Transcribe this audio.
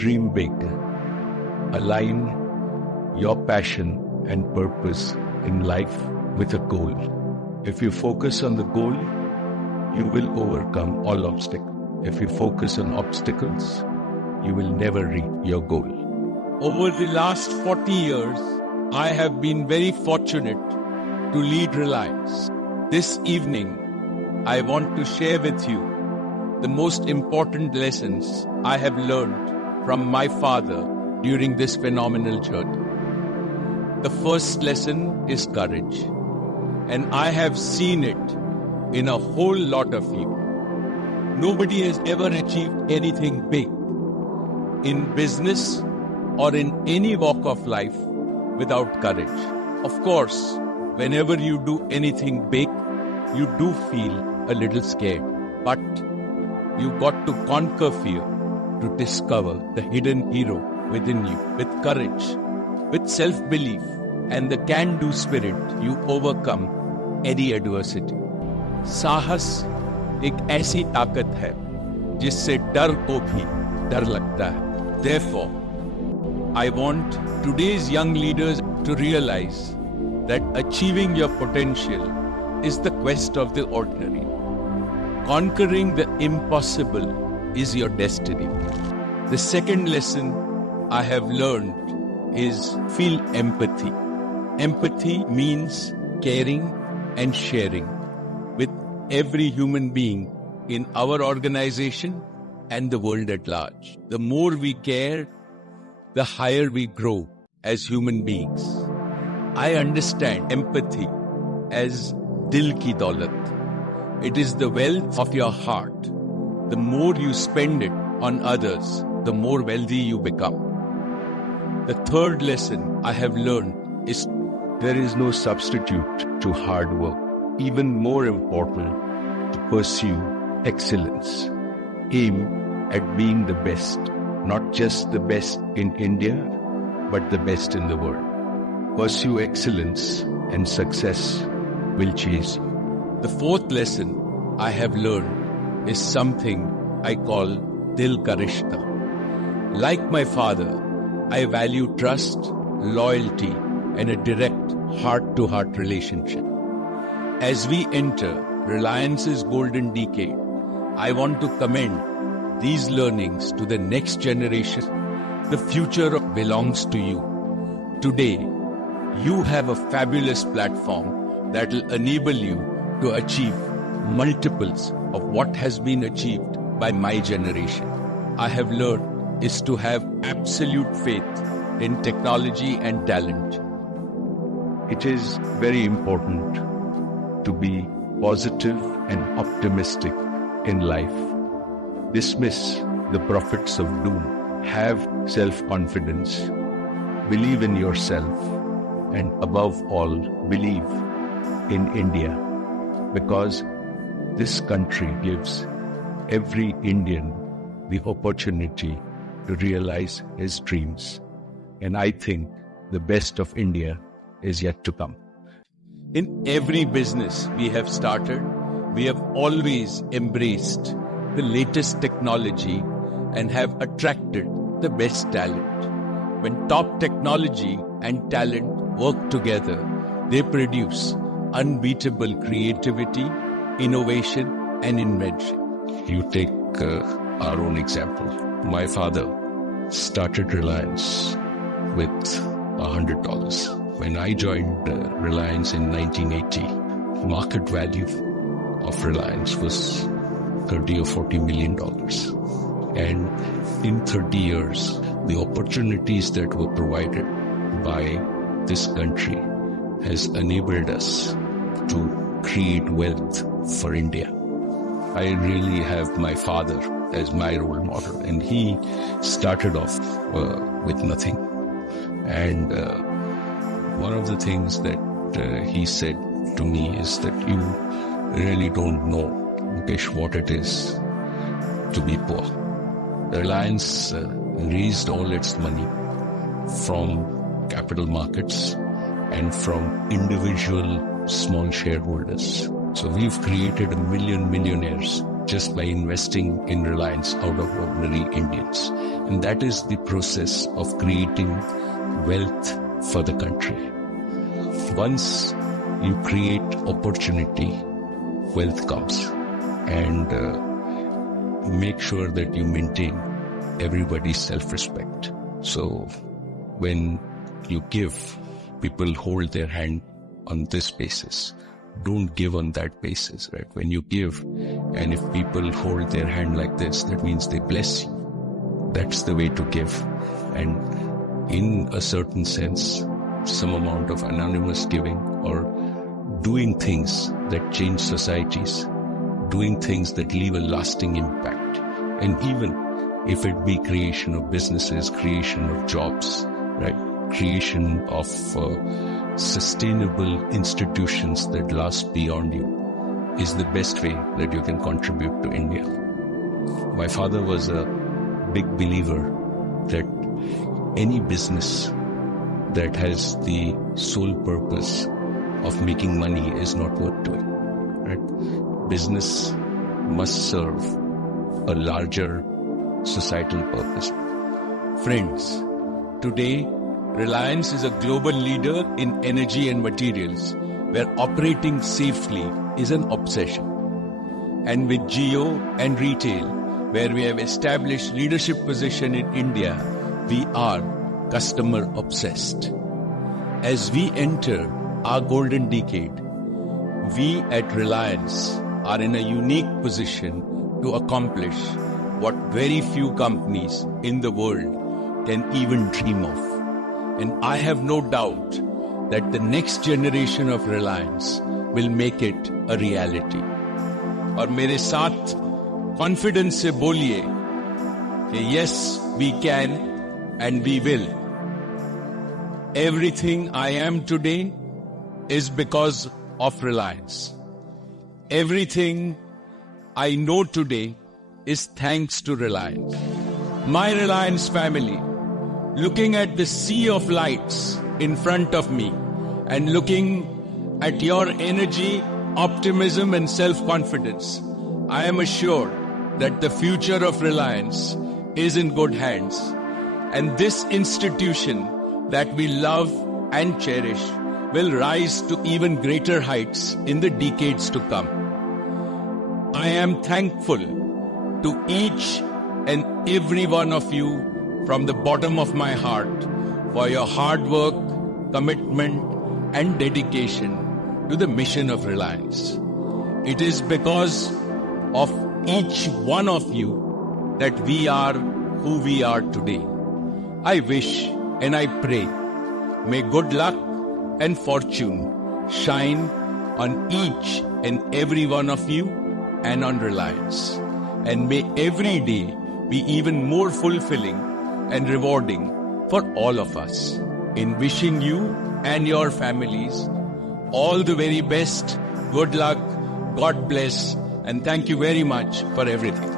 Dream big. Align your passion and purpose in life with a goal. If you focus on the goal, you will overcome all obstacles. If you focus on obstacles, you will never reach your goal. Over the last 40 years, I have been very fortunate to lead Reliance. This evening, I want to share with you the most important lessons I have learned from my father during this phenomenal journey. The first lesson is courage, and I have seen it in a whole lot of you. Nobody has ever achieved anything big in business or in any walk of life without courage. Of course, whenever you do anything big, you do feel a little scared, but you got to conquer fear to discover the hidden hero within you. With courage, with self-belief and the can-do spirit, you overcome any adversity. साहस एक ऐसी ताकत है जिससे डर को भी डर लगता है. Therefore, I want today's young leaders to realize that achieving your potential is the quest of the ordinary. Conquering the impossible is your destiny. The second lesson I have learned is feel empathy. Empathy means caring and sharing with every human being in our organization and the world at large. The more we care, the higher we grow as human beings. I understand empathy as dil ki daulat. It is the wealth of your heart. The more you spend it on others, the more wealthy you become. The third lesson I have learned is there is no substitute to hard work. Even more important, to pursue excellence. Aim at being the best, not just the best in India, but the best in the world. Pursue excellence and success will chase you. The fourth lesson I have learned is something I call Dil Ka Rishta. Like my father, I value trust, loyalty, and a direct heart-to-heart relationship. As we enter Reliance's golden decade, I want to commend these learnings to the next generation. The future belongs to you. Today, you have a fabulous platform that will enable you to achieve multiples of what has been achieved by my generation. I have learned is to have absolute faith in technology and talent. It is very important to be positive and optimistic in life. Dismiss the prophets of doom. Have self-confidence. Believe in yourself. And above all, believe in India. Because this country gives every Indian the opportunity to realize his dreams. And I think the best of India is yet to come. In every business we have started, we have always embraced the latest technology and have attracted the best talent. When top technology and talent work together, they produce unbeatable creativity, innovation, and invention. You take our own example. My father started Reliance with $100. When I joined Reliance in 1980, market value of Reliance was $30 or $40 million. And in 30 years, the opportunities that were provided by this country has enabled us to create wealth for India. I really have my father as my role model, and he started off with nothing. And one of the things that he said to me is that you really don't know, Mukesh, what it is to be poor. Reliance raised all its money from capital markets and from individual small shareholders. So we've created 1 million millionaires just by investing in Reliance out of ordinary Indians. And that is the process of creating wealth for the country. Once you create opportunity, wealth comes. And make sure that you maintain everybody's self-respect. So when you give, people hold their hand on this basis. Don't give on that basis, right? When you give, and if people hold their hand like this, that means they bless you. That's the way to give. And in a certain sense, some amount of anonymous giving or doing things that change societies, doing things that leave a lasting impact. And even if it be creation of businesses, creation of jobs, right? Creation of sustainable institutions that last beyond you is the best way that you can contribute to India. My father was a big believer that any business that has the sole purpose of making money is not worth doing, right? Business must serve a larger societal purpose. Friends, today, Reliance is a global leader in energy and materials, where operating safely is an obsession. And with Jio and retail, where we have established leadership position in India, we are customer obsessed. As we enter our golden decade, we at Reliance are in a unique position to accomplish what very few companies in the world can even dream of. And I have no doubt that the next generation of Reliance will make it a reality. और मेरे साथ confidence से बोलिए कि yes, we can and we will. Everything I am today is because of Reliance. Everything I know today is thanks to Reliance. My Reliance family, looking at the sea of lights in front of me and looking at your energy, optimism and self-confidence, I am assured that the future of Reliance is in good hands. And this institution that we love and cherish will rise to even greater heights in the decades to come. I am thankful to each and every one of you from the bottom of my heart for your hard work, commitment and dedication to the mission of Reliance. It is because of each one of you that we are who we are today. I wish and I pray, may good luck and fortune shine on each and every one of you and on Reliance. And may every day be even more fulfilling and rewarding for all of us. In wishing you and your families all the very best, good luck, God bless, and thank you very much for everything.